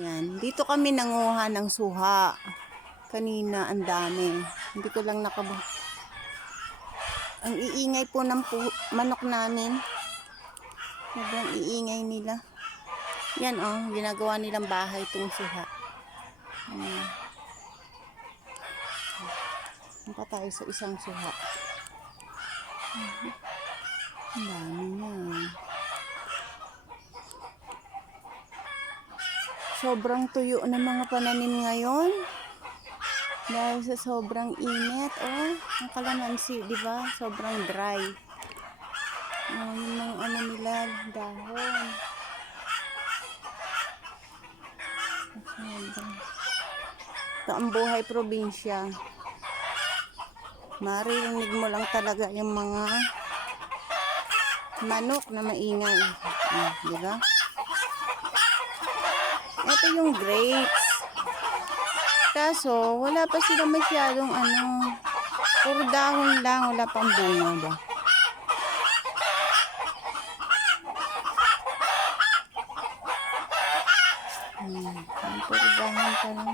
Yan. Dito kami nanguha ng suha. Kanina ang dami. Hindi ko lang ang iingay po ng manok namin. Sobrang iingay nila. Yan ginagawa nilang bahay itong suha. Punta tayo sa isang suha. Ang dami na. Sobrang tuyo ng mga pananim ngayon. Dahil sa sobrang init. Ang kalamansi, di ba? Sobrang dry. Yung mga nila, dahon. Ito ang buhay probinsya. Maririnig mo lang talaga yung mga manok na maingay. Di ba? Ito yung grapes. Kaso, wala pa sila masyadong puro dahon lang, wala pang bunga ba. Puro dahon pa lang.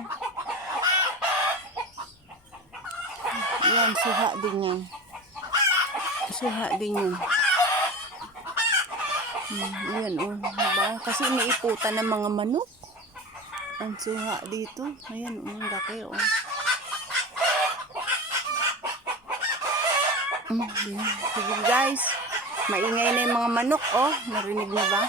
Yan, suha din yan. Suha din yun. Yan diba? Kasi iniiputan ng mga manok. Ang suha dito. Ayan, laki Sige guys, maingay na yung mga manok, narinig na ba?